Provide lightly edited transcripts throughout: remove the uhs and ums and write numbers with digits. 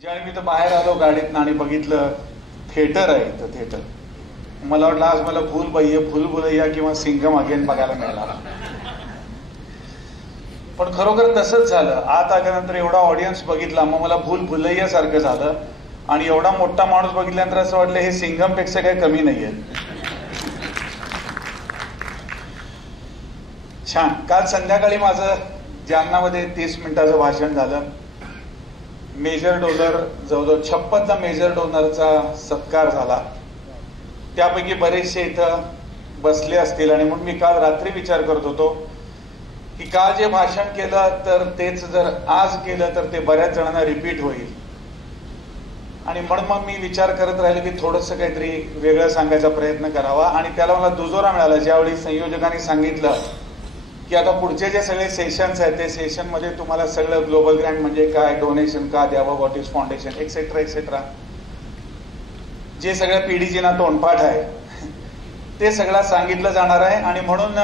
ज्यावेळी मी तर बाहेर आलो गाडीतनं आणि बघितलं थिएटर आहे इथं थिएटर, मला वाटलं आज मला भूल भुलैया किंवा सिंघम अगेन बघायला मिळाला. पण खरोखर तसंच झालं. आत आल्यानंतर एवढा ऑडियन्स बघितला, मग मला भूल भुलैया सारखं झालं आणि एवढा मोठा माणूस बघितल्यानंतर असं वाटलं हे सिंघम पेक्षा काही कमी नाहीये. छान. काल संध्याकाळी माझं जालनामध्ये 30 मिनिटाचं भाषण झालं. मेजर डोनर जवळजवळ 56 मेजर डोनरचा सत्कार झाला. त्यापैकी बरेचसे इथं बसले असतील आणि म्हणून मी काल रात्री विचार करत होतो की काल जे भाषण केलं तर तेच जर आज केलं तर ते बऱ्याच जणांना रिपीट होईल. आणि म्हणून मग मी विचार करत राहिलो की थोडंसं काहीतरी वेगळं सांगायचा प्रयत्न करावा. आणि त्याला मला दुजोरा मिळाला ज्यावेळी संयोजकांनी सांगितलं की आता पुढचे जे सगळे सेशन्स आहेत ते सेशन मध्ये तुम्हाला सगळं ग्लोबल ग्रँट म्हणजे काय, डोनेशन का द्यावं, what is foundation, etcetera etcetera, जे सगळ्या पीडीजीना तोंडपाठ आहे ते सगळं सांगितलं जाणार आहे. आणि म्हणून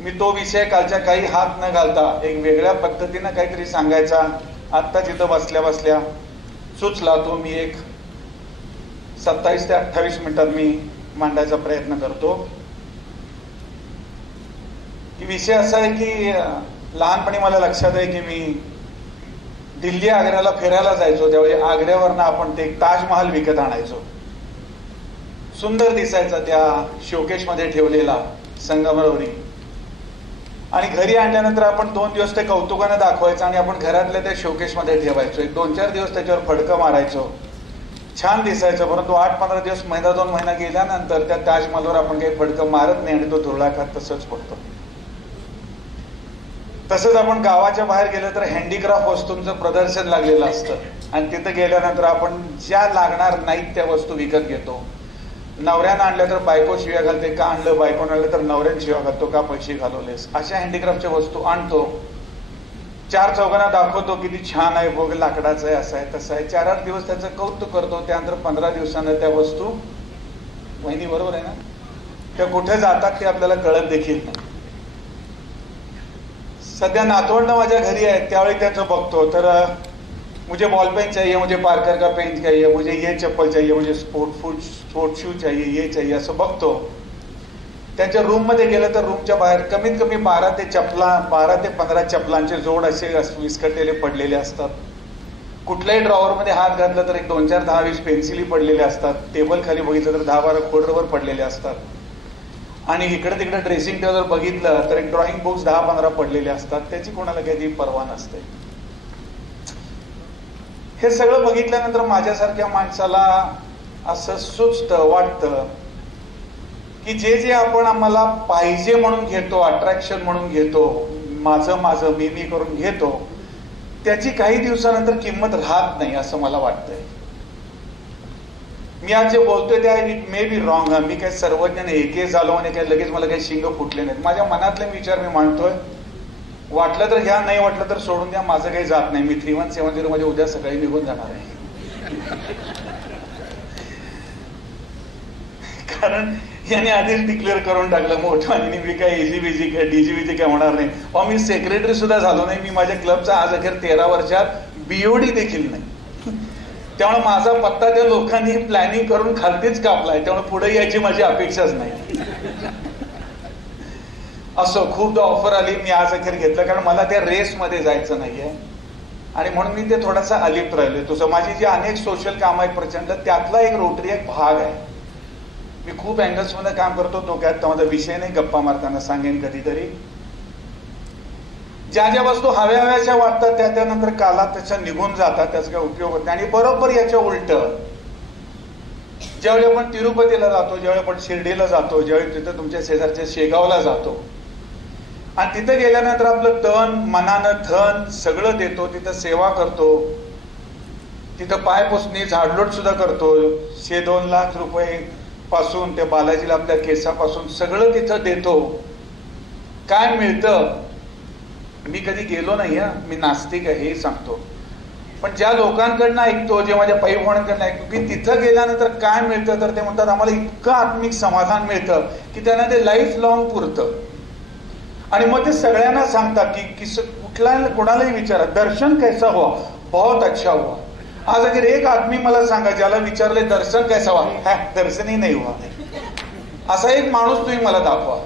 मी तो विषय कालच्या काही हात न घालता एक वेगळ्या पद्धतीनं काहीतरी सांगायचा आत्ता जिथं बसल्या बसल्या सुचला तो मी एक 27 ते 28 मिनिटात मी मांडायचा प्रयत्न करतो. की विषय असा आहे की लहानपणी मला लक्षात आहे की मी दिल्ली आग्र्याला फिरायला जायचो, त्यावेळी आग्र्यावरनं आपण ते ताजमहाल विकत आणायचो. सुंदर दिसायचा त्या शोकेश मध्ये ठेवलेला संगमरवरी. आणि घरी आणल्यानंतर आपण 2 दिवस ते कौतुकानं दाखवायचं आणि आपण घरातल्या त्या शोकेश मध्ये ठेवायचो. एक 2-4 दिवस त्याच्यावर फडकं मारायचो, छान दिसायचं. परंतु 8-15 दिवस, महिना 2 महिना गेल्यानंतर त्या ताजमहालवर आपण काही फडकं मारत नाही आणि तो धुरळा खात तसंच पडतो. तसंच आपण गावाच्या बाहेर गेलं तर हँडीक्राफ्ट वस्तूंचं प्रदर्शन लागलेलं असतं आणि तिथं गेल्यानंतर आपण ज्या लागणार नाहीत त्या वस्तू विकत घेतो. नवऱ्यानं आणल्या तर बायको शिव्या घालते, का आणलं, बायकोनं आणलं तर नवऱ्यानं शिव्या घालतो, का पैसे घालवलेस. अशा हँडीक्राफ्टच्या वस्तू आणतो, 4 चौघांना दाखवतो किती छान आहे, बघ लाकडाचं आहे, असं आहे तसं आहे. 4-8 दिवस त्याचं कौतुक करतो. त्यानंतर 15 दिवसानं त्या वस्तू, वहिनी बरोबर आहे ना, त्या कुठे जातात ते आपल्याला कळत देखील नाही. सध्या नातवंड माझ्या घरी आहेत, त्यावेळी त्याचं बघतो तर मुझे बॉल पेन चाहिए, मुझे पार्कर का पेन चाहिए, मुझे ये चप्पल चाहिए, मुझे स्पोर्ट शू चाहिए, ये चाहिए, असं बघतो. त्यांच्या रूम मध्ये गेलं तर रूमच्या बाहेर कमीत कमी 12 ते 15 चपलांचे जोड असे विस्कटलेले पडलेले असतात. कुठल्याही ड्रॉवर मध्ये हात घातला तर एक 2-4, 10-20 पेन्सिली पडलेले असतात. टेबल खाली बघितलं तर 10-12 खोडरवर पडलेले असतात. आणि इकडे तिकडे ड्रेसिंग टेबलवर बघितलं तर एक ड्रॉइंग बुक्स 10-15 पडलेले असतात. त्याची कोणाला काही पर्वा नसते. हे सगळं बघितल्यानंतर माझ्यासारख्या माणसाला असं सुचतं, वाटतं की जे जे आपण आम्हाला पाहिजे म्हणून घेतो, अट्रॅक्शन म्हणून घेतो, माझं मी करून घेतो, त्याची काही दिवसानंतर किंमत राहत नाही असं मला वाटतंय. मी आज जे बोलतोय त्या इट मे बी रॉंग. मी काही सर्वज्ञ नाही, एके झालो आणि काही लगेच मला काही शिंग फुटले नाहीत. माझ्या मनातले विचार मी मांडतोय. वाटलं तर घ्या, नाही वाटलं तर सोडून द्या, माझं काही जात नाही. मी 3170 मध्ये उद्या सकाळी निघून जाणार आहे. कारण याने आधीच डिक्लेअर करून टाकलं मोठं आणि मी काय एजीबीजी काय डीजीबीजी काय होणार नाही. मी सेक्रेटरी सुद्धा झालो नाही. मी माझ्या क्लबचा आज अखेर 13 वर्षात बीओडी देखील नाही. त्यामुळे माझा पत्ता त्या लोकांनी प्लॅनिंग करून खालतीच कापलाय. त्यामुळे पुढे यायची माझी अपेक्षाच नाही. असं खूपदा ऑफर आली, मी आज अखेर घेतलं कारण मला त्या रेसमध्ये जायचं नाहीये आणि म्हणून मी ते थोडासा अलिप्त राहिलोय. तुझं माझी जी अनेक सोशल काम आहेत प्रचंड, त्यातला एक रोटरी एक भाग आहे. मी खूप अँगल्स मध्ये काम करतो, तो काय माझा विषय नाही, गप्पा मारताना सांगेन कधीतरी. ज्या ज्या वस्तू हव्याशा वाटतात त्या त्यानंतर कालात त्याच्या निघून जातात, त्याचा काही उपयोग होत नाही. आणि बरोबर याच्या उलट ज्यावेळी आपण तिरुपतीला जातो, ज्यावेळी आपण शिर्डीला जातो, ज्यावेळी तिथं तुमच्या शेजारच्या शेगावला जातो आणि तिथं गेल्यानंतर आपलं तन मनानं धन सगळं देतो, तिथं सेवा करतो, तिथं पायपुसणी झाडलोट सुद्धा करतो. 1.5-2 लाख रुपये पासून ते बालाजीला आपल्या केसापासून सगळं तिथं देतो. काय मिळतं? मी कधी गेलो नाही, मी नास्तिक आहे हे सांगतो, पण ज्या लोकांकडनं ऐकतो, जे माझ्या पैभावांकडनं ऐकतो की तिथं गेल्यानंतर काय मिळतं तर ते म्हणतात आम्हाला इतकं आत्मिक समाधान मिळतं की त्यांना ते लाईफ लॉंग पुरतं. आणि मग ते सगळ्यांना सांगतात की कोणालाही विचारा दर्शन कैसा हुआ, बहुत अच्छा हुआ. आज अगर एक आदमी मला सांगा ज्याला विचारले दर्शन कैसा हुआ, दर्शन ही नाही हुआ, असा एक माणूस तुम्ही मला दाखवा.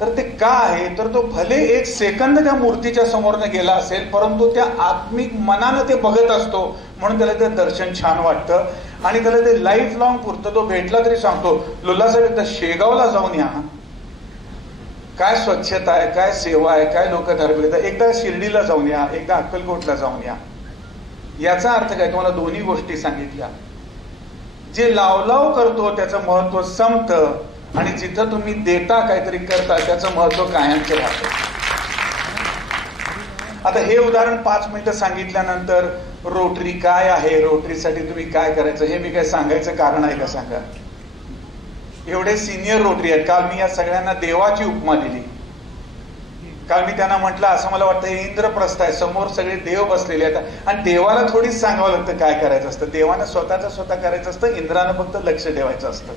तर ते का आहे तर तो भले एक सेकंद त्या मूर्तीच्या समोरनं गेला असेल परंतु त्या आत्मिक मनानं ते बघत असतो म्हणून त्याला ते दर्शन छान वाटतं आणि त्याला ते लाईफ लॉंग पुरतं. तो भेटला तरी सांगतो लुल्ला साहेब एकदा शेगावला जाऊन या, काय स्वच्छता आहे, काय सेवा आहे, काय लोक धार्मिक, एकदा शिर्डीला जाऊन या, एकदा अक्कलकोटला जाऊन या. याचा अर्थ काय तुम्हाला दोन्ही गोष्टी सांगितल्या. जे लावलाव करतो त्याचं महत्व संपतं आणि जिथं तुम्ही देता काहीतरी करता त्याचं महत्व कायमचं राहतं. आता हे उदाहरण 5 मिनिटं सांगितल्यानंतर रोटरी काय आहे, रोटरीसाठी तुम्ही काय करायचं हे मी काय सांगायचं कारण आहे का सांगा. एवढे सिनियर रोटरी आहेत. काल मी या सगळ्यांना देवाची उपमा दिली. काल मी त्यांना म्हटलं असं मला वाटतं हे इंद्रप्रस्थ आहे, समोर सगळे देव बसलेले आहेत आणि देवाला थोडीच सांगावं लागतं काय करायचं असतं. देवानं स्वतःच स्वतः करायचं असतं, इंद्रानं फक्त लक्ष ठेवायचं असतं.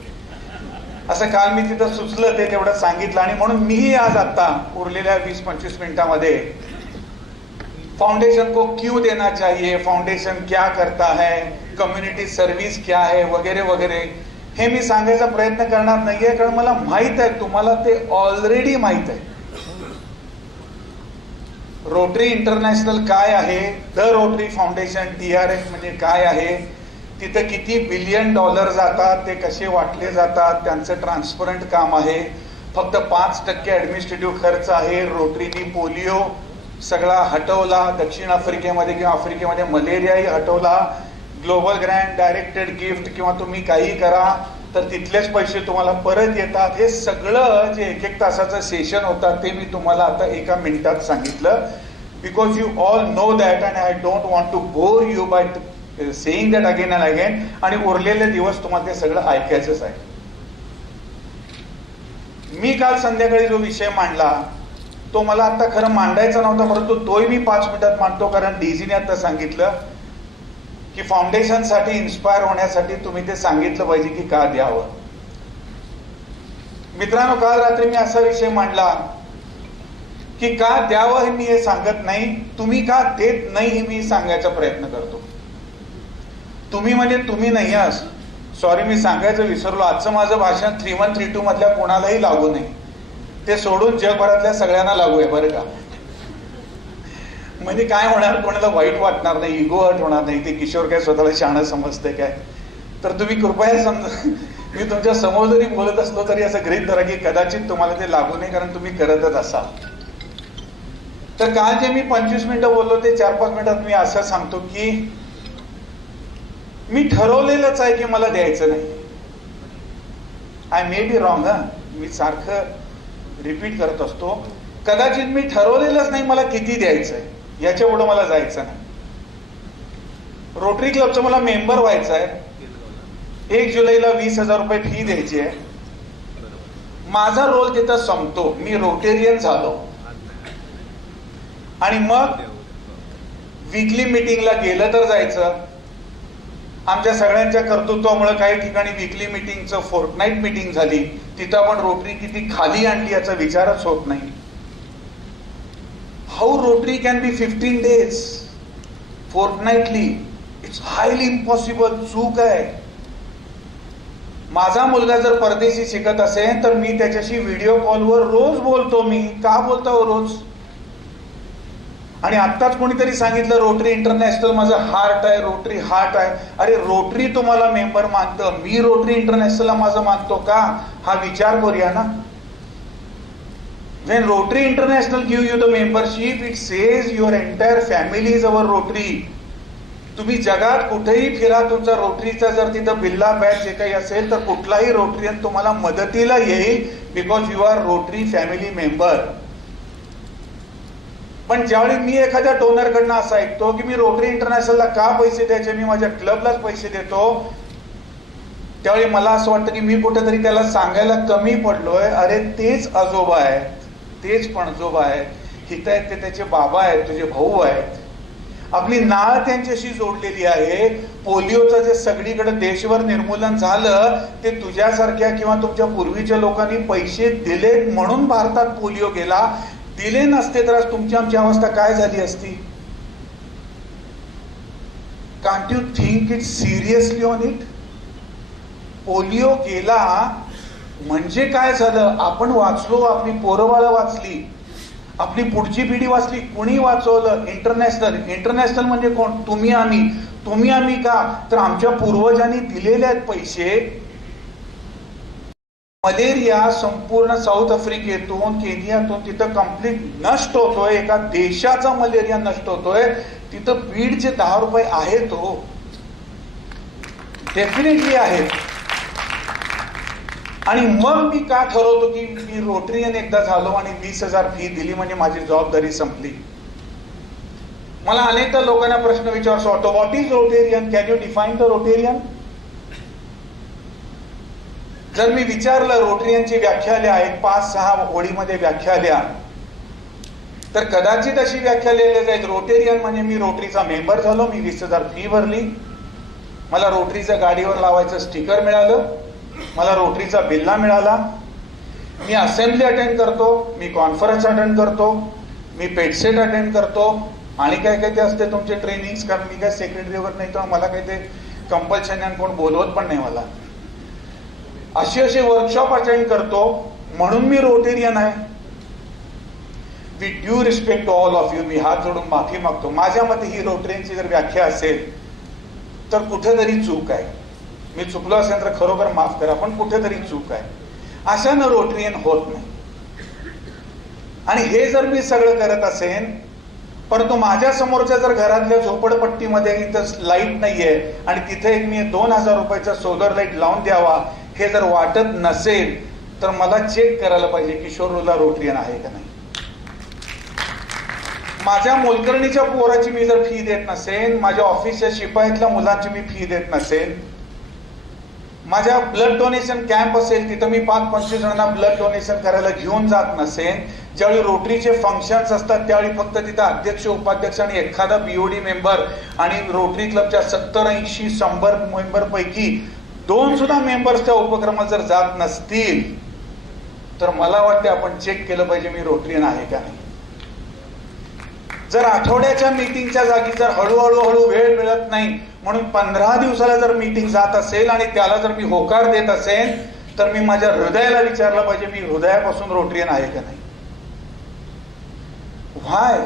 असं काल मी तिथं सुचलं ते तेवढं सांगितलं आणि म्हणून मीही आज आता उरलेल्या 20-25 मिनिटांमध्ये फाउंडेशन को क्यों देना चाहिए, फाउंडेशन क्या करता है, कम्युनिटी सर्व्हिस क्या है वगैरे वगैरे हे मी सांगायचा प्रयत्न करणार नाहीये कारण मला माहित आहे तुम्हाला ते ऑलरेडी माहित आहे. रोटरी इंटरनॅशनल काय आहे, द रोटरी फाउंडेशन TRF म्हणजे काय आहे, तिथे किती $1 बिलियन जातात, ते कसे वाटले जातात, त्यांचं ट्रान्सपरंट काम आहे. फक्त 5% ऍडमिनिस्ट्रेटिव्ह खर्च आहे. रोटरीनी पोलिओ सगळा हटवला, दक्षिण आफ्रिकेमध्ये किंवा आफ्रिकेमध्ये मलेरियाही हटवला. ग्लोबल ग्रँड डायरेक्टेड गिफ्ट किंवा तुम्ही काही करा तर तिथलेच पैसे तुम्हाला परत येतात. हे सगळं जे 1-1 तासाचं सेशन होतं ते मी तुम्हाला आता 1 मिनिटात सांगितलं. Because you all know that and I don't want to bore you by saying that again and again. आणि उरलेले दिवस तुम्हाला ते सगळं ऐकायचंच आहे. मी काल संध्याकाळी जो विषय मांडला तो मला आता खरं मांडायचा नव्हता परंतु तोही मी 5 मिनिटात मांडतो कारण डीजीने आता सांगितलं की फाउंडेशन साठी इन्स्पायर होण्यासाठी तुम्ही ते सांगितलं पाहिजे की का द्यावं. मित्रांनो काल रात्री मी असा विषय मांडला की का द्यावं हे मी हे सांगत नाही, तुम्ही का देत नाही हे मी सांगायचा प्रयत्न करतो. तुम्ही म्हणजे तुम्ही नाही, सॉरी मी सांगायचं विसरलो. आजचं माझं भाषण 3132 मधल्या कोणालाही लागू नाही, ते सोडून जगभरातल्या सगळ्यांना लागू आहे बरं का. म्हणजे काय होणार, कोणाला वाईट वाटणार नाही, इगो हर्ट होणार नाही. ते किशोर काय स्वतःला शहाणं समजते काय, तर तुम्ही कृपया समजा मी तुमच्या समोर जरी बोलत असलो तरी असं गृहीत धरा की कदाचित तुम्हाला ते लागू नाही कारण तुम्ही करतच असाल. तर काल जे मी 25 मिनिटं बोललो ते 4-5 मिनिटात मी असं सांगतो की मी ठरवलेलंच आहे की मला द्यायचं नाही. आय मे बी रॉंग, मी सारखं रिपीट करत असतो. कदाचित मी ठरवलेलंच नाही मला किती द्यायचंय, याच्या पुढे मला जायचं नाही. रोटरी क्लबचं मला मेंबर व्हायचं आहे. 1 जुलैला 20,000 रुपये फी द्यायची आहे. माझा रोल तिथं संपतो, मी रोटेरियन झालो आणि मग वीकली मीटिंगला गेलं तर जायचं. आमच्या सगळ्यांच्या कर्तृत्वामुळे काही ठिकाणी वीकली मीटिंगचं फोर्टनाईट मीटिंग झाली, तिथं आपण रोटरी किती खाली आणली याचा विचारच होत नाही. How Rotary can be 15 days fortnightly, it's highly impossible. चूक आहे. माझा मुलगा जर परदेशी शिकत असेल तर मी त्याच्याशी व्हिडिओ कॉलवर रोज बोलतो. मी का बोलतो रोज? आणि आत्ताच कोणीतरी सांगितलं रोटरी इंटरनॅशनल माझं हार्ट आहे, रोटरी हार्ट आहे. अरे रोटरी तुम्हाला मेंबर मानतं, मी रोटरी इंटरनॅशनलला माझं मानतो का, हा विचार करूया ना. When Rotary International give you the membership, it says your entire family is our Rotary. तुम्ही जगात कुठेही फिरा, तुमचा रोटरीचा जर तिथं बिल्ला बॅच जे काही असेल तर कुठलाही रोटरीयन तुम्हाला मदतीला येईल because you are Rotary family member. पण ज्यावेळी मी एखाद्या डोनर कडनं असं ऐकतो की मी रोटरी इंटरनॅशनलला का पैसे द्यायचे, मी माझ्या क्लबलाच पैसे देतो, त्यावेळी मला असं वाटतं की मी कुठेतरी त्याला सांगायला कमी पडलोय. अरे तेच आजोबा आहेत, तेच पणजोबा आहेत, हित आहेत ते त्याचे बाबा आहेत, तुझे भाऊ आहेत. आपली नाळ त्यांच्याशी जोडलेली आहे. पोलिओचं जे सगळीकडे देशभर निर्मूलन झालं ते तुझ्यासारख्या किंवा तुमच्या पूर्वीच्या लोकांनी पैसे दिले म्हणून भारतात पोलिओ गेला. दिले नसते तर आज तुमची आमची अवस्था काय झाली असती. Can't you think it seriously on it? Polio गेला म्हणजे काय झालं? आपण वाचलो, आपली पोरबाळ वाचली, आपली पुढची पिढी वाचली. कुणी वाचवलं? इंटरनॅशनल म्हणजे कोण? तुम्ही आम्ही का? तर आमच्या पूर्वजांनी दिलेले आहेत पैसे. मलेरिया संपूर्ण साऊथ आफ्रिकेतून, केनियातून तिथं कंप्लीट नष्ट होतोय. एका देशाचा मलेरिया नष्ट होतोय. तिथं बीडचे 10 रुपये आहेत, हो, डेफिनेटली आहेत. आणि मग मी का ठरवतो की मी रोटरीयन एकदा झालो आणि 20,000 फी दिली म्हणजे माझी जबाबदारी संपली. मला अनेकदा लोकांना प्रश्न विचारतो वाटतो, what is Rotarian? Can you define the Rotarian? जर मी विचारलं रोटरीयनची व्याख्या लिहा, एक 5-6 ओळीमध्ये व्याख्या लिहा, तर कदाचित अशी व्याख्या लिहिली जाईल, रोटेरियन म्हणजे मी रोटरीचा मेंबर झालो, मी 20,000 फी भरली, मला रोटरीचं गाडीवर लावायचं स्टिकर मिळालं, मला रोटरीचा बिल्ला मिळाला, मी असेंब्ली अटेंड करतो, मी कॉन्फरन्स अटेंड करतो, मी पेटसेट अटेंड करतो, आणि काय काय ते असते तुमचे ट्रेनिंग. कारण मी काय सेक्रेटरीवर नाही, तर मला काही ते कंपल्शन आणि कोण बोलवत पण नाही मला. असे वर्कशॉप अटेंड करतो, म्हणून मी रोटेरियन आहे. With due respect to all of you, मी हात जोडून माफी मागतो. माझ्या मते ही रोटेरियनची जर व्याख्या असेल तर कुठेतरी चूक आहे. मी चुकलो असेल तर खरोखर माफ करा, पण कुठेतरी चूक आहे. अशानं रोटरीयन होत नाही. आणि हे जर मी सगळं करत असेन, परंतु माझ्या समोरच्या जर घरातल्या झोपडपट्टीमध्ये इथं लाईट नाहीये आणि तिथे एक मी 2,000 रुपयाचा सोलर लाईट लावून द्यावा हे जर वाटत नसेल, तर मला चेक करायला पाहिजे किशोरला रोटरीयन आहे का नाही. माझ्या मोलकर्णीच्या पोराची मी जर फी देत नसेन, माझ्या ऑफिसच्या शिपायातल्या मुलांची मी फी देत नसेन, माझ्या ब्लड डोनेशन कॅम्प असेल तिथं मी 5-25 जणांना ब्लड डोनेशन करायला घेऊन जात नसेन, ज्यावेळी रोटरीचे फंक्शन्स असतात त्यावेळी फक्त तिथं अध्यक्ष, उपाध्यक्ष आणि एखादा बीओडी मेंबर आणि रोटरी क्लबच्या 70-80-100 मेंबर पैकी 2 सुद्धा मेंबर्स त्या उपक्रमात जर जात नसतील, तर मला वाटते आपण चेक केलं पाहिजे मी रोटरीयन आहे का नाही. जर आठवड्याच्या मीटिंगच्या जागी जर हळूहळू वेळ मिळत नाही म्हणून 15 दिवसाला जर मीटिंग जात असेल आणि त्याला जर मी होकार देत असेल, तर मी माझ्या हृदयाला विचारलं पाहिजे मी हृदयापासून रोटरीयन आहे का नाही. व्हाय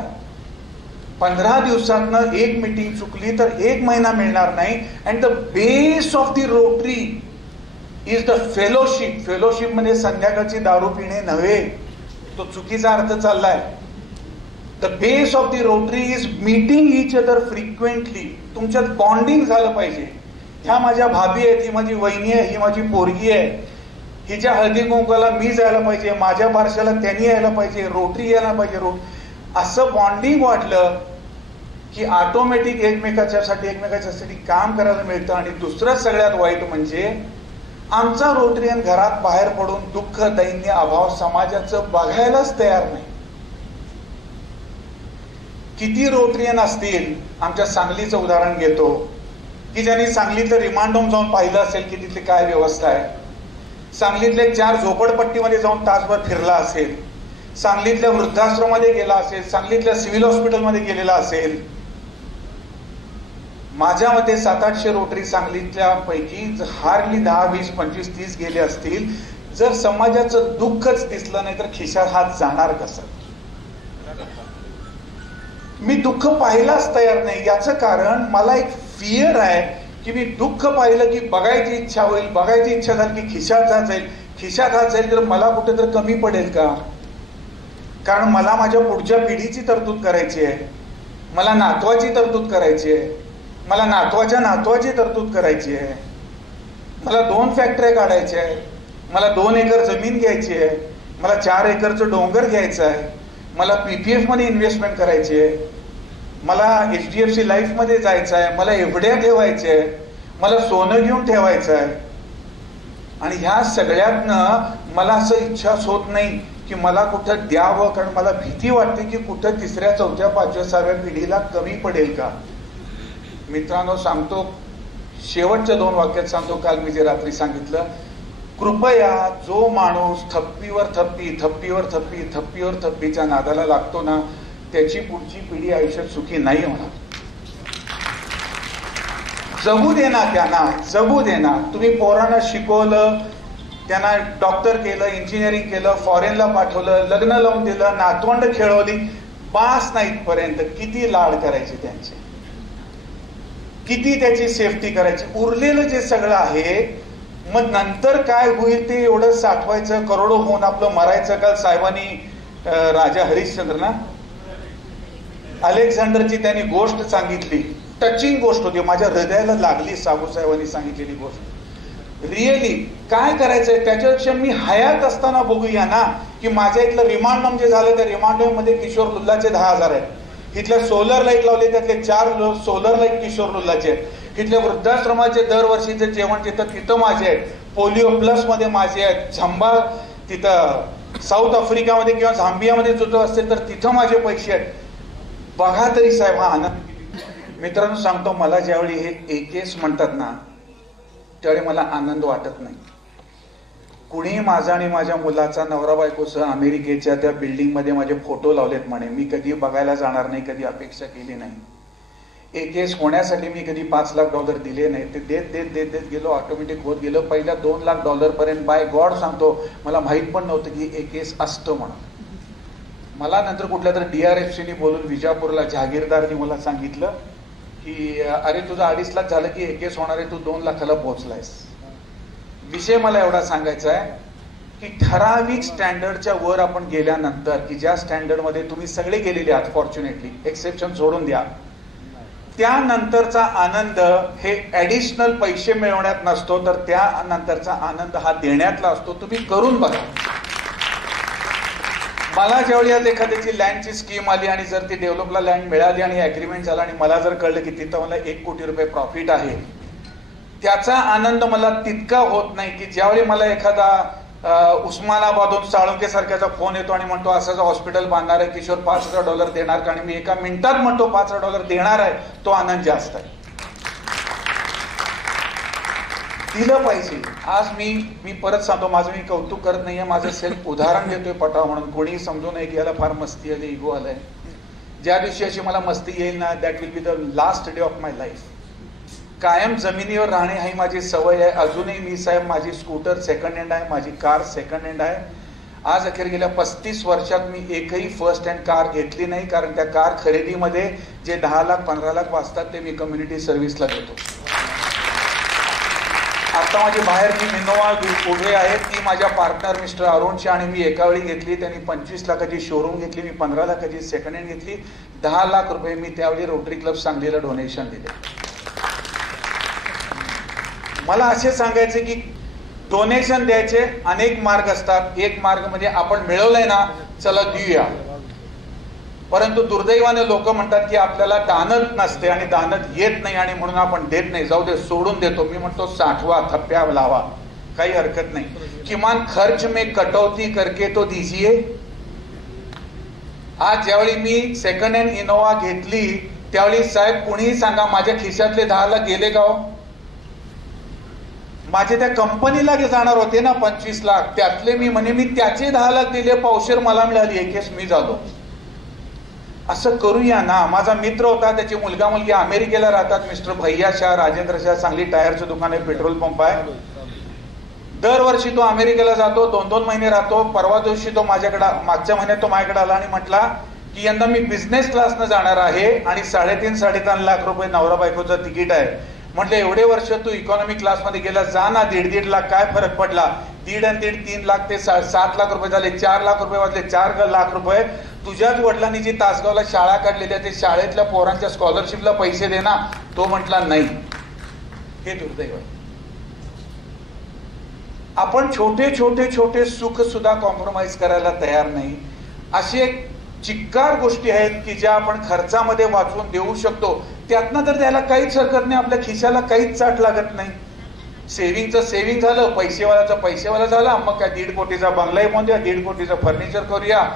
15 दिवसातनं एक मीटिंग चुकली तर 1 महिना मिळणार नाही. And the base of the rotary is the fellowship. Fellowship म्हणजे संध्याकाळची दारू पिणे नव्हे, तो चुकीचा अर्थ चाललाय. The base of the rotary is meeting each other frequently. तुमच्यात बॉन्डिंग झालं पाहिजे. ह्या माझ्या भाभी आहेत, ही माझी वहिनी आहे, ही माझी पोरगी आहे, हिच्या हळदी कुंकाला मी जायला पाहिजे, माझ्या बारशाला त्यांनी यायला पाहिजे, रोटरी यायला पाहिजे. असं बॉन्डिंग वाटलं की ऑटोमॅटिक एकमेकाच्यासाठी काम करायला मिळतं. आणि दुसरं सगळ्यात वाईट म्हणजे आमचा रोटरीयन घरात बाहेर पडून दुःख, दैन्य, अभाव समाजाचं बघायलाच तयार नाही. किती रोटरीयन असतील, आमच्या सांगलीचं उदाहरण घेतो, की ज्यांनी सांगलीतलं रिमांड होम जाऊन पाहिलं असेल की तिथली काय व्यवस्था आहे. सांगलीतल्या 4 झोपडपट्टीमध्ये जाऊन तासभर फिरला असेल, सांगलीतल्या वृद्धाश्रममध्ये गेला असेल, सांगलीतल्या सिव्हिल हॉस्पिटलमध्ये गेलेला असेल. माझ्या मते 700-800 रोटरी सांगलीतल्या पैकी हार्डली 10, 20, 25, 30 गेले असतील. जर समाजाचं दुःखच दिसलं नाही तर खिशात हात जाणार कसं. मी दुःख पाहायलाच तयार नाही. याचं कारण मला एक फिअर आहे की मी दुःख पाहिलं की बघायची इच्छा होईल, बघायची इच्छा झाली की खिशात हात जाईल, खिशात हात जाईल तर मला कुठे तर कमी पडेल का. कारण मला माझ्या पुढच्या पिढीची तरतूद करायची आहे, मला नातवाची तरतूद करायची आहे, मला नातवाच्या नातवाची तरतूद करायची आहे, मला 2 फॅक्टऱ्या काढायच्या आहेत, मला 2 एकर जमीन घ्यायची आहे, मला 4 एकरचं डोंगर घ्यायचं आहे, मला पीपीएफ मध्ये इन्व्हेस्टमेंट करायची आहे, मला HDFC लाईफ मध्ये जायचं आहे, मला एवढ्या ठेवायचे आहे, मला सोनं घेऊन ठेवायचं आहे. आणि ह्या सगळ्यातनं मला असं इच्छाच होत नाही की मला कुठं द्यावं, कारण मला भीती वाटते की कुठं 3ऱ्या, 4थ्या, 5व्या, 6व्या पिढीला कमी पडेल का. मित्रांनो सांगतो, शेवटच्या 2 वाक्यात सांगतो, काल मी जे रात्री सांगितलं, कृपया जो माणूस थप्पीवर थप्पी, थप्पीवर थप्पी, थप्पीवर थप्पीच्या नादाला लागतो ना, त्याची पुढची पिढी आयुष्यात सुखी नाही होणार. जगू दे ना त्यांना, जगू दे ना. तुम्ही पोरांना शिकवलं, त्यांना डॉक्टर केलं, इंजिनिअरिंग केलं, फॉरेनला पाठवलं, लग्न लावून दिलं, नातवंड खेळवली, पास नाही पर्यंत किती लाड करायचे त्यांचे, किती त्याची सेफ्टी करायची. उरलेलं जे सगळं आहे मग नंतर काय होईल ते एवढं साठवायचं, करोडो होऊन आपलं मरायचं. काल साहेबांनी राजा हरिश्चंद्र ना अलेक्झांडरची त्यांनी गोष्ट सांगितली, टचिंग गोष्ट होती, माझ्या हृदयाला लागली. साहेबांनी सांगितलेली गोष्ट रिअली काय करायचंय त्याच्यापेक्षा मी हयात असताना बघूया ना, की माझ्या इथलं रिमांड होम जे झालं त्या रिमांड होम मध्ये किशोर लुल्लाचे 10,000 आहेत. इथल्या सोलर लाईट लावले त्यातले 4 सोलर लाईट किशोर लुल्लाचे आहेत. इथल्या वृद्धाश्रमाचे दरवर्षीचे जेवण तिथं माझे आहेत. पोलिओ प्लस मध्ये माझे आहेत. झंबा तिथं साऊथ आफ्रिकामध्ये किंवा झांबियामध्ये जो असेल तर तिथं माझे पैसे आहेत. बघा तरी साहेब हा आनंद. मित्रांनो सांगतो, मला ज्यावेळी हे एकेस म्हणतात ना त्यावेळी मला आनंद वाटत नाही. कुणी माझा आणि माझ्या मुलाचा नवरा बायकोसह अमेरिकेच्या त्या बिल्डिंग मध्ये माझे फोटो लावलेत म्हणे. मी कधी बघायला जाणार नाही, कधी अपेक्षा केली नाही. एकेस होण्यासाठी मी कधी $5 लाख दिले नाही. ते देत देत देत देत गेलो, ऑटोमॅटिक होत गेलं. पहिल्या $2 लाख पर्यंत बाय गॉड सांगतो मला माहित पण नव्हतं की एकेस असतं म्हणून. मला नंतर कुठल्या तरी DRFCने बोलून विजापूरला जहागीरदारनी मला सांगितलं की अरे तुझं 2.5 लाख झालं की एकेस होणार आहे, तू 2 लाखाला पोहोचलायस. विषय मला एवढा सांगायचा आहे की ठराविक स्टँडर्डच्या वर आपण गेल्यानंतर, की ज्या स्टँडर्डमध्ये तुम्ही सगळे गेलेले आहात फॉर्च्युनेटली, एक्सेप्शन सोडून द्या, त्यानंतरचा आनंद हे ऍडिशनल पैसे मिळवण्यात नसतो, तर त्यानंतरचा आनंद हा देण्यातला असतो. तुम्ही करून बघा. मला ज्यावेळी आज एखाद्याची लँडची स्कीम आली आणि जर ती डेव्हलपला लँड मिळाली आणि ऍग्रीमेंट झाला आणि मला जर कळलं की तिथं मला ₹1 कोटी प्रॉफिट आहे, त्याचा आनंद मला तितका होत नाही की ज्यावेळी मला एखादा उस्मानाबादहून साळुंके सारख्याचा फोन येतो आणि म्हणतो असं हॉस्पिटल बांधणार आहे किशोर, $5,000 देणार का, आणि मी एका मिनिटात म्हणतो $5,000 देणार आहे. तो आनंद जास्त आहे. दिलं पाहिजे. आज मी परत सांगतो, माझं मी कौतुक करत नाहीये, माझं सेल्फ उदाहरण देतोय पटाव म्हणून. कोणी समजू नये की याला फार मस्ती आली, इगो आलाय. ज्या दिवशी अशी मला मस्ती येईल ना, that will be the last day of my life. कायम जमिनीवर राहणे ही माझी सवय आहे. अजूनही मी साहेब माझी स्कूटर सेकंड हँड आहे, माझी कार सेकंड हँड आहे. आज अखेर गेल्या 35 वर्षात मी एकही फर्स्ट हँड कार घेतली नाही, कारण त्या कार खरेदीमध्ये जे 10 लाख 15 लाख वाचतात ते मी कम्युनिटी सर्व्हिसला देतो. आता माझी बाहेर जी मिनोवा उभे आहे ती माझ्या पार्टनर मिस्टर अरुणची आणि मी एका वेळी घेतली. त्यांनी 25 लाखाची शोरूम घेतली, मी 15 लाखाची सेकंड हँड घेतली. 10 लाख रुपये मी त्यावेळी रोटरी क्लब सांगलीला डोनेशन दिले. मला असे सांगायचे की डोनेशन द्यायचे अनेक मार्ग असतात. एक मार्ग म्हणजे आपण मिळवलंय ना, चला देऊया. परंतु दुर्दैवाने लोक म्हणतात की आपल्याला दानत नसते आणि दानत येत नाही आणि म्हणून आपण देत नाही, जाऊ दे सोडून देतो. मी म्हणतो साठवा, थप्प्या लावा, काही हरकत नाही. किमान खर्च में कटौती करके तो दीजिए. आज ज्यावेळी मी सेकंड हँड इनोवा घेतली त्यावेळी साहेब कुणीही सांगा माझ्या खिशातले 10 लाख गेले का हो? माझे त्या कंपनीला जाणार होते ना 25 लाख, त्यातले मी त्याचे 10 लाख दिले, पावशेर मला मिळाली, एकेस मी झालो. असं करूया ना. माझा मित्र होता, त्याची मुलगा मुलगी अमेरिकेला राहतात, मिस्टर भैया शाह, राजेंद्र शाह, सांगली टायरचं दुकान आहे, पेट्रोल पंप आहे. दरवर्षी तो अमेरिकेला जातो, 2-2 महिने राहतो. परवा दिवशी तो मागच्या महिन्यात तो माझ्याकडे आला आणि म्हटला की यंदा मी बिझनेस क्लासनं जाणार आहे आणि 3.5-3.5 लाख रुपये नवरा बायकोचं तिकीट आहे. म्हटलं एवढे वर्ष तू इकॉनॉमी क्लासमध्ये गेला, जा ना. 1.5 लाख काय फरक पडला? 1.5 आणि 1.5 3 लाख ते 7 लाख रुपये झाले. 4 लाख रुपये वाजले. 4 लाख रुपये तुझ्याच वडिलांनी जी तासगावला शाळा काढलेली आहे, ते शाळेतल्या पोरांच्या स्कॉलरशिपला पैसे दे ना. तो म्हटला नाही. हे दुर्दैव आहे. आपण छोटे छोटे छोटे सुख सुद्धा कॉम्प्रोमाइज करायला तयार नाही. अशी एक चिक्कार गोष्टी आहेत की ज्या आपण खर्चामध्ये वाचवून देऊ शकतो. त्यातनं तर त्याला काहीच हरकत नाही, आपल्या खिशाला काहीच चाट लागत नाही. सेव्हिंगचं सेव्हिंग झालं, पैसेवाल्याचं पैसेवाला झाला. मग काय 1.5 कोटीचा बंगलाही म्हणूया, 1.5 कोटीचं फर्निचर करूया,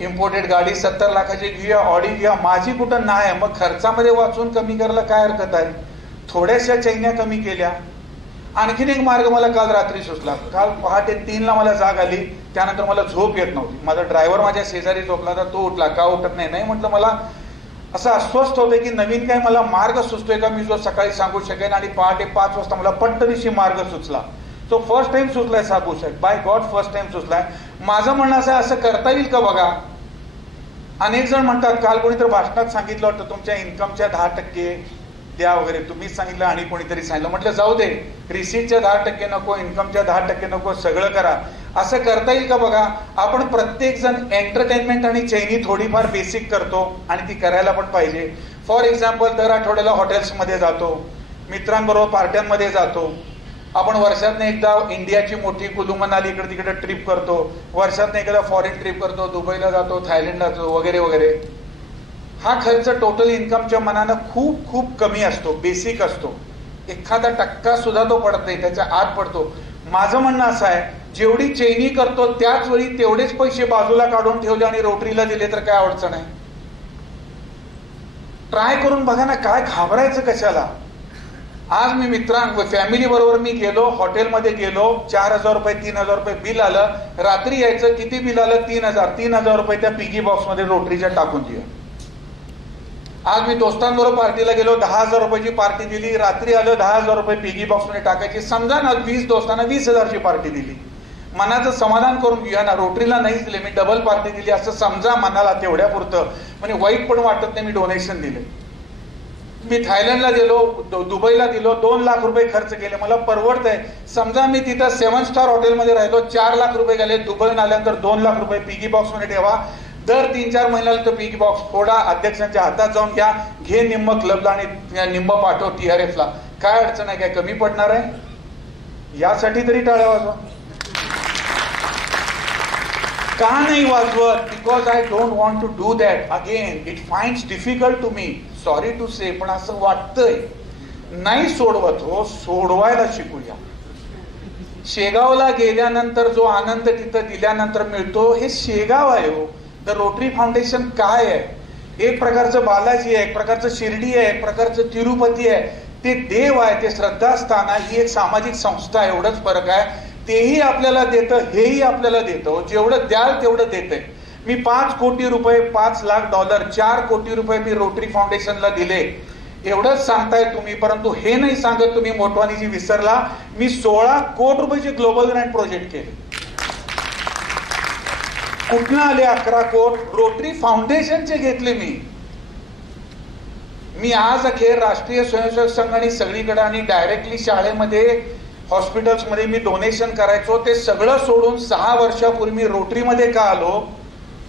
इम्पोर्टेड गाडी 70 लाखाची घेऊया, ऑडी घेऊया. माझी कुठं नाही. मग खर्चामध्ये वाचून कमी करायला काय हरकत आहे? थोड्याशा चैन्या कमी केल्या. आणखीन एक मार्ग मला काल रात्री सुचला. काल पहाटे 3ला मला जाग आली, त्यानंतर मला झोप येत नव्हती. माझा ड्रायव्हर माझ्या शेजारी झोपला तर तो उठला. का उठत नाही? नाही म्हटलं मला असं अस्वस्थ होते की नवीन काय मला मार्ग सुचतोय का, मी जो सकाळी सांगू शकेन आणि पहाटे 5 वाजता मला पट्टदिशी मार्ग सुचला. तो फर्स्ट टाइम सुचलाय सांगू शक, बाय गॉड फर्स्ट टाइम सुचलाय. माझं म्हणणं असं, असं करता येईल का बघा. अनेक जण म्हणतात, काल कोणीतरी भाषणात सांगितलं होतं तुमच्या इन्कमच्या 10% द्या वगैरे, तुम्हीच सांगितलं आणि कोणीतरी सांगितलं. म्हटलं जाऊ दे, रिसीटच्या 10% नको, इन्कमच्या 10% नको, सगळं करा. असं करता येईल का बघा. आपण प्रत्येक जण एंटरटेनमेंट आणि चैनी थोडीफार बेसिक करतो आणि ती करायला पण पाहिजे. फॉर एक्झाम्पल, दर आठवड्याला हॉटेल्समध्ये जातो, मित्रांबरोबर पार्ट्यांमध्ये जातो. आपण वर्षातनं एकदा इंडियाची मोठी कुलू मनाली इकडे तिकडे ट्रिप करतो, वर्षातनं एकदा फॉरेन ट्रिप करतो, दुबईला जातो, थायलंडला जातो वगैरे वगैरे. हा खर्च टोटल इन्कमच्या मनानं खूप खूप कमी असतो, बेसिक असतो. एखादा टक्का सुद्धा तो पडत नाही, त्याच्या आत पडतो. माझं म्हणणं असं आहे, जेवढी चैनी करतो त्याच वेळी तेवढेच पैसे बाजूला काढून ठेवले आणि रोटरीला दिले तर काय अडचण आहे. ट्राय करून बघा ना, काय घाबरायचं कशाला. आज मी फॅमिली बरोबर मी गेलो, हॉटेलमध्ये गेलो, 4,000 रुपये 3,000 रुपये बिल आलं. रात्री यायचं, किती बिल आलं, 3,000 रुपये त्या पिगी बॉक्स मध्ये रोटरीच्या टाकून दिया. आज मी दोस्तांबरोबर पार्टीला गेलो, 10,000 रुपयाची पार्टी दिली, रात्री आलं 10,000 रुपये पिगी बॉक्स मध्ये टाकायची. समजा ना 20 दोस्तांना 20,000ची पार्टी दिली, मनाचं समाधान करून घेऊया ना. रोटरीला नाहीच दिले, मी डबल पार्टी दिली असं समजा मनाला, तेवढ्या पुरतं. म्हणजे वाईट पण वाटत नाही, मी डोनेशन दिले. मी थायलंडला गेलो, दुबईला दिलो, 2 लाख रुपये खर्च केले, मला परवडतंय. समजा मी तिथं 7 स्टार हॉटेलमध्ये राहिलो, 4 लाख रुपये गेले. दुबईला आल्यानंतर 2 लाख रुपये पिगी बॉक्स मध्ये ठेवा. दर 3-4 महिन्याला तो पिगी बॉक्स फोडा, अध्यक्षांच्या हातात जाऊन घ्या, घे निम्म क्लबला आणि निम्म पाठव TRF ला. काय अडचण आहे, काय कमी पडणार आहे. यासाठी तरी टाळ्या वाजवा. का नाही वाजवत? Because I don't want to do that again. It finds difficult to me, sorry to say, पण असं वाटतंय. नाही सोडवत हो, सोडवायला शिकूया. शेगावला गेल्यानंतर जो आनंद तिथं दिल्यानंतर मिळतो, हे शेगाव आहे हो. द रोटरी फाउंडेशन काय आहे? एक प्रकारचं बालाजी आहे, एक प्रकारचं शिर्डी आहे, एक प्रकारचं तिरुपती आहे. ते देव आहे, ते श्रद्धास्थान आहे, ही एक सामाजिक संस्था आहे. एवढंच फरक आहे. तेही आपल्याला देतं, हेही आपल्याला देतं. जेवढं द्याल तेवढं देतंय. मी 5 कोटी रुपये, $5 लाख, 4 कोटी रुपये मी रोटरी फाउंडेशनला दिले. एवढंच सांगताय तुम्ही, परंतु हे नाही सांगत तुम्ही मोठवानीची विसरला. मी 16 कोटी रुपयाचे ग्लोबल ग्रँट प्रोजेक्ट केले. कुठनं आले 11 कोटी? रोटरी फाउंडेशनचे घेतले मी आज अखेर राष्ट्रीय स्वयंसेवक संघ आणि सगळीकडे आणि डायरेक्टली शाळेमध्ये, हॉस्पिटल्समध्ये मी डोनेशन करायचो. ते सगळं सोडून 6 वर्षापूर्वी मी रोटरीमध्ये का आलो?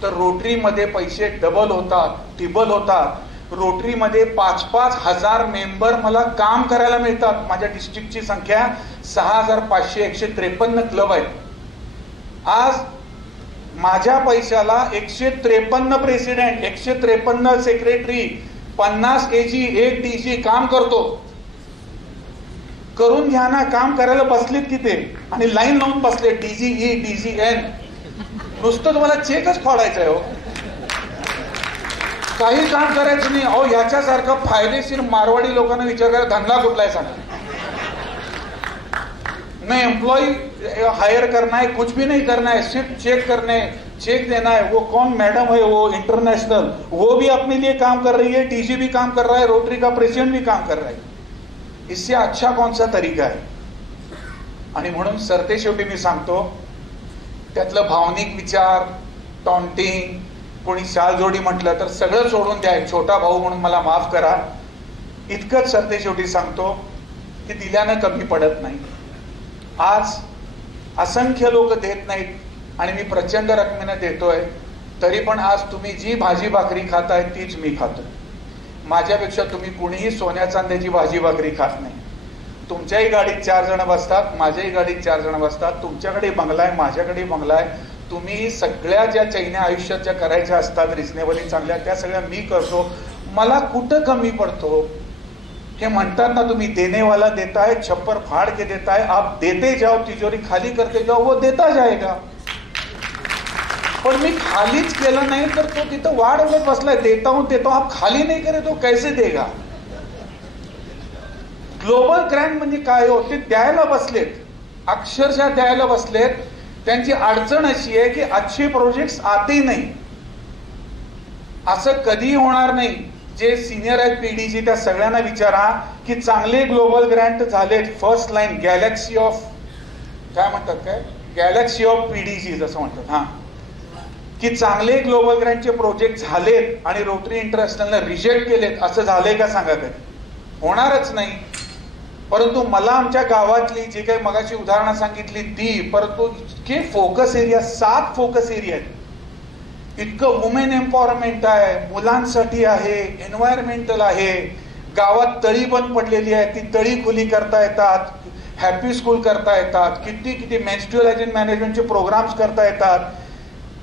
तर रोटरीमध्ये पैसे डबल होतात, ट्रिपल होतात. रोटरीमध्ये 5-5 हजार मेंबर मला काम करायला मिळतात. माझ्या डिस्ट्रिक्टची संख्या 6,500, 153 क्लब आहेत. आज माझ्या पैशाला 153 प्रेसिडेंट, 153 सेक्रेटरी, 50 AG, 1 DG काम करतो. करून घ्या ना, काम करायला बसलेत की ते, आणि लाईन लावून बसले. DGE, DGN, नुसतं तुम्हाला चेकच फोडायचं आहे हो, काही काम करायचं नाही. अहो याच्यासारखं फायदेशीर मारवाडी लोकांना विचार करा, धंदा कुठला आहे सांगा. नहीं एम्प्लॉय हायर करना है, कुछ भी नहीं करना है, सिर्फ चेक करने, चेक देना है. वो कौन मैडम है, वो इंटरनेशनल, वो भी अपने लिए काम कर रही है, DG भी काम कर रहा है, रोटरी का प्रेसिडेंट भी काम कर रहा है. इससे अच्छा कौन सा तरीका है? आणि म्हणून सरते शेवटी मी सांगतो, त्यातलं भावनिक विचार, टॉन्टिंग, कोणी शालजोडी म्हटलं तर सगळं सोडून द्या. छोटा भाऊ म्हणून मला माफ करा. इतकंच सरते शेवटी सांगतो की दिल्यानं कमी पडत नाही. आज असंख्य लोक देत नाहीत आणि मी प्रचंड रकमेनं देतोय, तरी पण आज तुम्ही जी भाजी भाकरी खाताय तीच मी खातो. माझ्यापेक्षा तुम्ही कुणीही सोन्या चांद्याची भाजी भाकरी खात नाही. तुमच्याही गाडीत 4 जण बसतात, माझ्याही गाडीत 4 जण बसतात. तुमच्याकडे बंगला आहे, माझ्याकडे बंगला आहे. तुम्ही सगळ्या ज्या चैन्या आयुष्याच्या करायच्या असतात रिजनेबली चांगल्या, त्या सगळ्या मी करतो. मला कुठं कमी पडतो? हे म्हणतात ना तुम्ही, देने वाला देता है, छप्पर फाड़ के देता है. आप देते जाओ, तिजोरी खाली करते जाओ, वो देता जाएगा. पण मी खालीच केलं नाही तर तो तिथं वाढ होत बसलाय. देता हूं देता हूं, आप खाली नहीं करे तो कैसे देगा? ग्लोबल ग्रँट म्हणजे काय हो? ते द्यायला बसलेत, अक्षरशः द्यायला बसलेत. त्यांची अडचण अशी आहे की अच्छे प्रोजेक्ट्स आते नाही. असं कधी होणार नाही. जे सिनियर आहेत पीडीजी त्या सगळ्यांना विचारा की चांगले ग्लोबल ग्रँट झालेत. फर्स्ट लाईन गॅलेक्सी ऑफ काय म्हणतात, काय गॅलेक्सी ऑफ पीडीजी असं म्हणतात, हा, की चांगले ग्लोबल ग्रँटचे प्रोजेक्ट झालेत आणि रोटरी इंटरनॅशनलने रिजेक्ट केलेत असं झालंय का सांगा? कधी होणारच नाही. परंतु मला आमच्या गावातली जे काही मगाची उदाहरणं सांगितली ती, परंतु इतके फोकस एरिया, 7 फोकस एरिया आहेत. इतकं वुमेन एम्पॉवरमेंट आहे, मुलांसाठी आहे, एन्व्हायरमेंटल आहे, गावात तळी बंद पडलेली आहे ती तळी खुली करता येतात, हॅपी स्कूल करता येतात, किती किती मेन्स्ट्रुअल हायजीन मॅनेजमेंटचे प्रोग्राम्स करता येतात.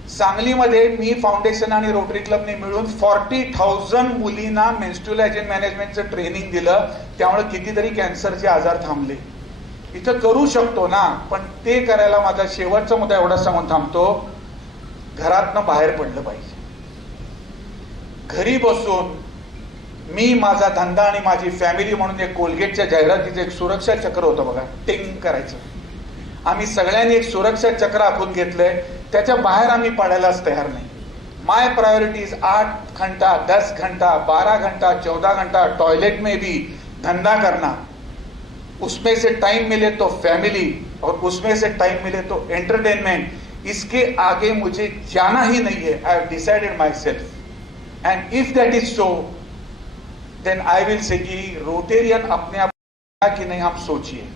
सांगलीमध्ये मी फाउंडेशन आणि रोटरी क्लबने मिळून 40,000 मुलींना मेन्स्ट्रुअल हायजीन मॅनेजमेंटचं ट्रेनिंग दिलं. त्यामुळे कितीतरी कॅन्सरचे आजार थांबले. इथं करू शकतो ना, पण ते करायला माझा शेवटचा मुद्दा एवढा सांगून थांबतो, घरातनं बाहेर पडलं पाहिजे. घरी बसून मी माझा धंदा आणि माझी फॅमिली म्हणून एक कोलगेटच्या जाहिरातीचं एक सुरक्षा चक्र होतं बघा, टिंग करायचं. आम्ही सगळ्यांनी एक सुरक्षा चक्र आखून घेतलंय, त्याच्या बाहेर आम्ही पडायलाच तयार नाही. माय प्रायोरिटीज 8 घंटा 10 घंटा 12 घंटा 14 घंटा टॉयलेट में भी धंधा करना, उसमें से टाइम मिले तो फैमिली और उसमें से टाइम मिले तो एंटरटेनमेंट. इसके आगे मुझे जाना ही नहीं है. I have decided myself and if that is so then I will say कि रोटेरियन अपने आप की नहीं, आप सोचिए.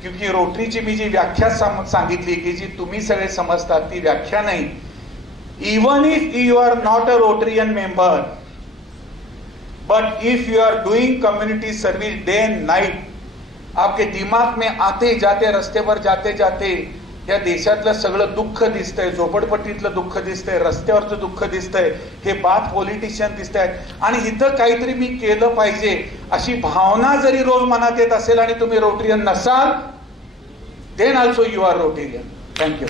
क्योंकि रोटरीची मी जी व्याख्या सांगितली की जी तुम्ही सगळे समजतात ती व्याख्या नाही. Even if you are not a Rotarian member, but if you are doing community service day and night, आपके दिमाग में आते जाते रस्ते पर जाते जाते या देशातलं सगळं दुःख दिसतंय, झोपडपट्टीतलं दुःख दिसतंय, रस्त्यावरचं दुःख दिसतंय, हे बात पॉलिटिशियन दिसतायत आणि इथं काहीतरी मी केलं पाहिजे अशी भावना जरी रोज मनात येत असेल आणि तुम्ही रोटेरियन नसाल, then also you are Rotarian. Thank you.